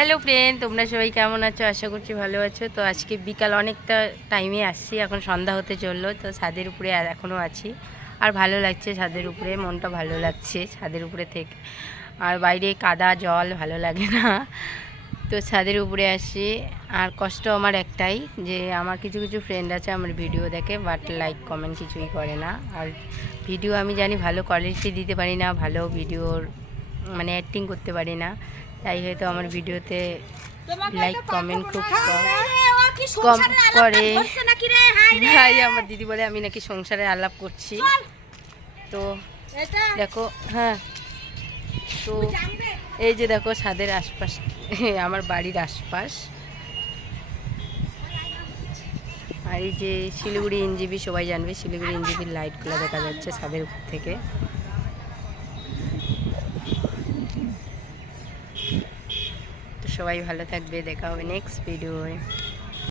Hello friend, তোমরা সবাই কেমন আছো? আশা করছি ভালো আছো। তো আজকে বিকাল অনেকটা টাইমে আসছি, এখন সন্ধ্যা হতে চললো। তো ছাদের উপরে এখনও আছি, আর ভালো লাগছে ছাদের উপরে, মনটা ভালো লাগছে ছাদের উপরে থেকে। আর বাইরে কাদা জল ভালো লাগে না, তো ছাদের উপরে আসি। আর কষ্ট আমার একটাই, যে আমার কিছু কিছু ফ্রেন্ড আছে আমার ভিডিও দেখে, বাট লাইক কমেন্ট কিছুই করে না। আর ভিডিও আমি জানি ভালো কোয়ালিটি দিতে পারি না, ভালো ভিডিওর মানে অ্যাক্টিং করতে পারি না, তাই হয়তো আমার ভিডিওতে লাইক কমেন্ট খুব কম করে। ভাই আমার দিদি বলে আমি নাকি সংসারে আলাপ করছি। তো দেখো, হ্যাঁ, তো এই যে দেখো ছাদের আশপাশ, আমার বাড়ির আশপাশ। আর এই যে শিলিগুড়ি এনজিবি, সবাই জানবে শিলিগুড়ি এনজিবির লাইটগুলো দেখা যাচ্ছে ছাদের উপর থেকে। তো সবাই ভালো থাকবে, দেখা হবে নেক্সট ভিডিওয়।